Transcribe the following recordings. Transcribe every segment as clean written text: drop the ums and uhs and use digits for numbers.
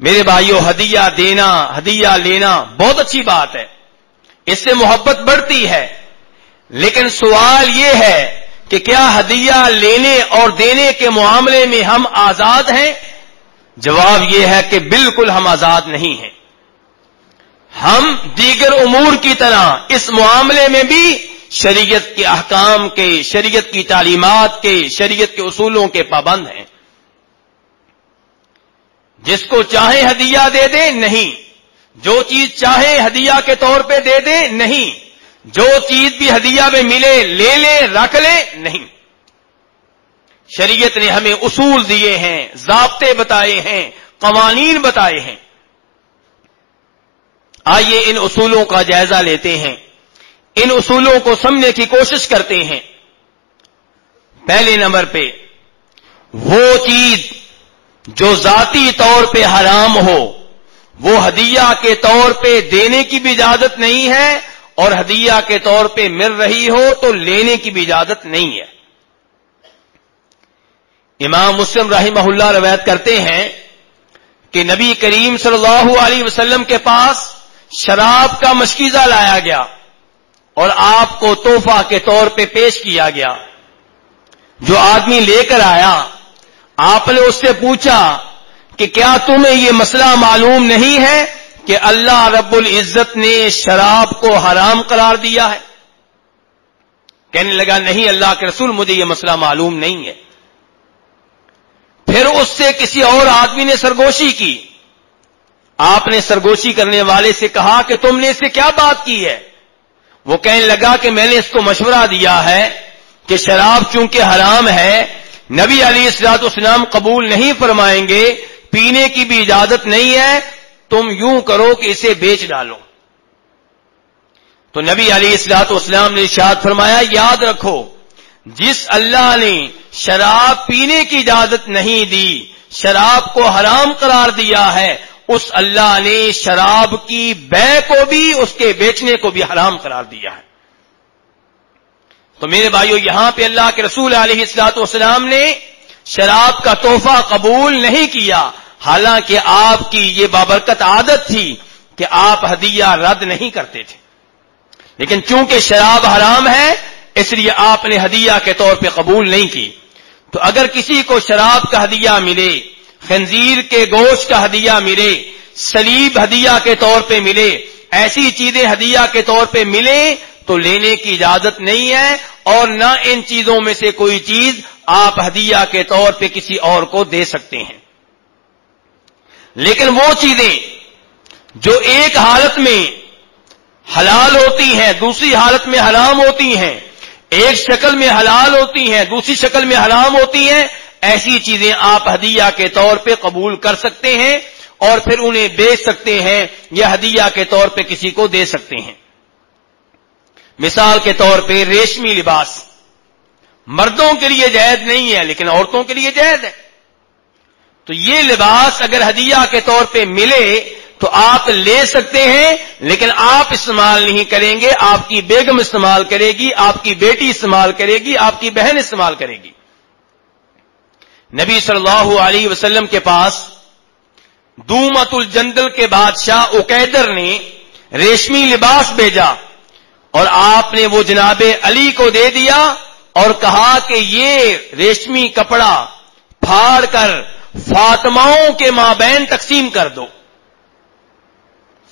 میرے بھائیوں، ہدیہ دینا، ہدیہ لینا بہت اچھی بات ہے، اس سے محبت بڑھتی ہے، لیکن سوال یہ ہے کہ کیا ہدیہ لینے اور دینے کے معاملے میں ہم آزاد ہیں؟ جواب یہ ہے کہ بالکل ہم آزاد نہیں ہیں۔ ہم دیگر امور کی طرح اس معاملے میں بھی شریعت کے احکام کے، شریعت کی تعلیمات کے، شریعت کے اصولوں کے پابند ہیں۔ جس کو چاہے ہدیہ دے دے، نہیں۔ جو چیز چاہے ہدیہ کے طور پہ دے دے، نہیں۔ جو چیز بھی ہدیہ میں ملے لے لے، رکھ لے، نہیں۔ شریعت نے ہمیں اصول دیے ہیں، ضابطے بتائے ہیں، قوانین بتائے ہیں۔ آئیے ان اصولوں کا جائزہ لیتے ہیں، ان اصولوں کو سمجھنے کی کوشش کرتے ہیں۔ پہلے نمبر پہ، وہ چیز جو ذاتی طور پہ حرام ہو، وہ ہدیہ کے طور پہ دینے کی بھی اجازت نہیں ہے، اور ہدیہ کے طور پہ مل رہی ہو تو لینے کی بھی اجازت نہیں ہے۔ امام مسلم رحمہ اللہ روایت کرتے ہیں کہ نبی کریم صلی اللہ علیہ وسلم کے پاس شراب کا مشکیزہ لایا گیا اور آپ کو تحفہ کے طور پہ پیش کیا گیا۔ جو آدمی لے کر آیا، آپ نے اس سے پوچھا کہ کیا تمہیں یہ مسئلہ معلوم نہیں ہے کہ اللہ رب العزت نے شراب کو حرام قرار دیا ہے؟ کہنے لگا، نہیں اللہ کے رسول، مجھے یہ مسئلہ معلوم نہیں ہے۔ پھر اس سے کسی اور آدمی نے سرگوشی کی۔ آپ نے سرگوشی کرنے والے سے کہا کہ تم نے اس سے کیا بات کی ہے؟ وہ کہنے لگا کہ میں نے اس کو مشورہ دیا ہے کہ شراب چونکہ حرام ہے، نبی علیہ الصلوۃ والسلام قبول نہیں فرمائیں گے، پینے کی بھی اجازت نہیں ہے، تم یوں کرو کہ اسے بیچ ڈالو۔ تو نبی علیہ الصلوۃ والسلام نے ارشاد فرمایا، یاد رکھو، جس اللہ نے شراب پینے کی اجازت نہیں دی، شراب کو حرام قرار دیا ہے، اس اللہ نے شراب کی بیع کو بھی، اس کے بیچنے کو بھی حرام قرار دیا ہے۔ تو میرے بھائیو، یہاں پہ اللہ کے رسول علیہ الصلوۃ والسلام نے شراب کا تحفہ قبول نہیں کیا، حالانکہ آپ کی یہ بابرکت عادت تھی کہ آپ ہدیہ رد نہیں کرتے تھے، لیکن چونکہ شراب حرام ہے اس لیے آپ نے ہدیہ کے طور پہ قبول نہیں کی۔ تو اگر کسی کو شراب کا ہدیہ ملے، خنزیر کے گوشت کا ہدیہ ملے، سلیب ہدیہ کے طور پہ ملے، ایسی چیزیں ہدیہ کے طور پہ ملیں تو لینے کی اجازت نہیں ہے، اور نہ ان چیزوں میں سے کوئی چیز آپ ہدیہ کے طور پہ کسی اور کو دے سکتے ہیں۔ لیکن وہ چیزیں جو ایک حالت میں حلال ہوتی ہیں، دوسری حالت میں حرام ہوتی ہیں، ایک شکل میں حلال ہوتی ہیں، دوسری شکل میں حرام ہوتی ہیں، ایسی چیزیں آپ ہدیہ کے طور پہ قبول کر سکتے ہیں اور پھر انہیں بیچ سکتے ہیں یا ہدیہ کے طور پہ کسی کو دے سکتے ہیں۔ مثال کے طور پہ ریشمی لباس مردوں کے لیے جائز نہیں ہے لیکن عورتوں کے لیے جائز ہے۔ تو یہ لباس اگر ہدیہ کے طور پہ ملے تو آپ لے سکتے ہیں، لیکن آپ استعمال نہیں کریں گے، آپ کی بیگم استعمال کرے گی، آپ کی بیٹی استعمال کرے گی، آپ کی بہن استعمال کرے گی۔ نبی صلی اللہ علیہ وسلم کے پاس دومت الجندل کے بادشاہ اکیدر نے ریشمی لباس بھیجا اور آپ نے وہ جناب علی کو دے دیا اور کہا کہ یہ ریشمی کپڑا پھاڑ کر فاطماؤں کے مابین تقسیم کر دو۔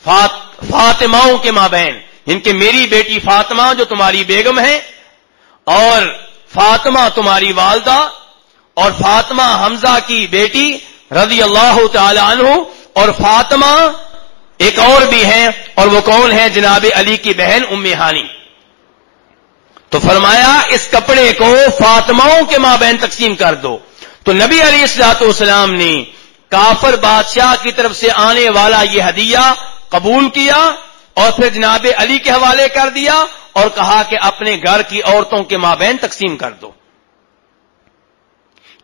فاطماؤں کے مابین، ان کے میری بیٹی فاطمہ جو تمہاری بیگم ہے، اور فاطمہ تمہاری والدہ، اور فاطمہ حمزہ کی بیٹی رضی اللہ تعالی عنہ، اور فاطمہ ایک اور بھی ہیں، اور وہ کون ہے؟ جناب علی کی بہن ام ہانی۔ تو فرمایا اس کپڑے کو فاطماؤں کے مابین تقسیم کر دو۔ تو نبی علیہ الصلوۃ والسلام نے کافر بادشاہ کی طرف سے آنے والا یہ ہدیہ قبول کیا اور پھر جناب علی کے حوالے کر دیا اور کہا کہ اپنے گھر کی عورتوں کے مابین تقسیم کر دو۔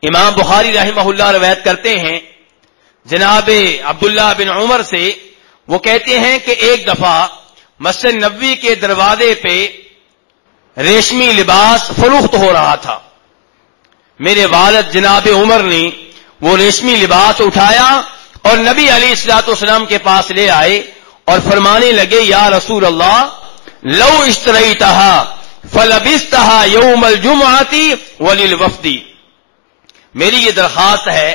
امام بخاری رحمہ اللہ روایت کرتے ہیں جناب عبداللہ بن عمر سے، وہ کہتے ہیں کہ ایک دفعہ مسجد نبوی کے دروازے پہ ریشمی لباس فروخت ہو رہا تھا۔ میرے والد جناب عمر نے وہ ریشمی لباس اٹھایا اور نبی علیہ الصلوۃ والسلام کے پاس لے آئے اور فرمانے لگے یا رسول اللہ لو اشتریتها فلبستها یوم الجمعة وللوفد، میری یہ درخواست ہے،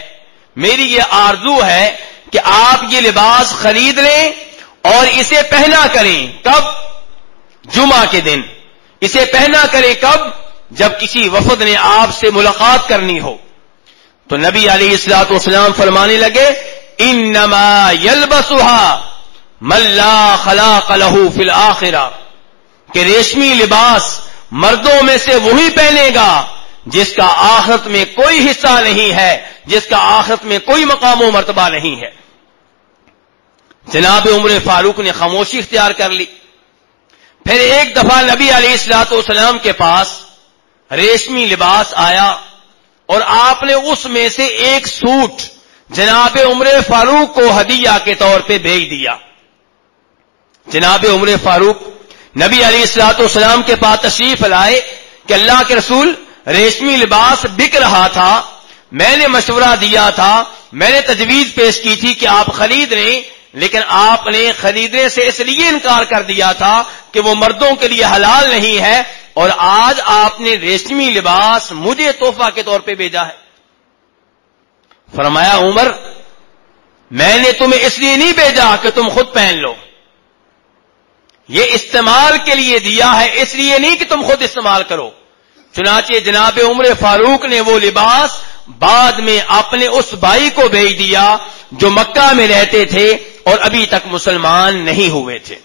میری یہ آرزو ہے کہ آپ یہ لباس خرید لیں اور اسے پہنا کریں۔ کب؟ جمعہ کے دن۔ اسے پہنا کریں کب؟ جب کسی وفد نے آپ سے ملاقات کرنی ہو۔ تو نبی علیہ الصلوۃ والسلام فرمانے لگے انما یلبسها من لا خلاق له فی الآخرہ، کہ ریشمی لباس مردوں میں سے وہی پہنے گا جس کا آخرت میں کوئی حصہ نہیں ہے، جس کا آخرت میں کوئی مقام و مرتبہ نہیں ہے۔ جناب عمر فاروق نے خاموشی اختیار کر لی۔ پھر ایک دفعہ نبی علیہ الصلوۃ والسلام کے پاس ریشمی لباس آیا اور آپ نے اس میں سے ایک سوٹ جناب عمر فاروق کو ہدیہ کے طور پہ بھیج دیا۔ جناب عمر فاروق نبی علیہ الصلوۃ والسلام کے پاس تشریف لائے کہ اللہ کے رسول ریشمی لباس بک رہا تھا، میں نے مشورہ دیا تھا، میں نے تجویز پیش کی تھی کہ آپ خرید لیں، لیکن آپ نے خریدنے سے اس لیے انکار کر دیا تھا کہ وہ مردوں کے لیے حلال نہیں ہے، اور آج آپ نے ریشمی لباس مجھے تحفہ کے طور پہ بھیجا ہے۔ فرمایا عمر میں نے تمہیں اس لیے نہیں بھیجا کہ تم خود پہن لو، یہ استعمال کے لیے دیا ہے، اس لیے نہیں کہ تم خود استعمال کرو۔ چنانچہ جناب عمر فاروق نے وہ لباس بعد میں اپنے اس بھائی کو بھیج دیا جو مکہ میں رہتے تھے اور ابھی تک مسلمان نہیں ہوئے تھے۔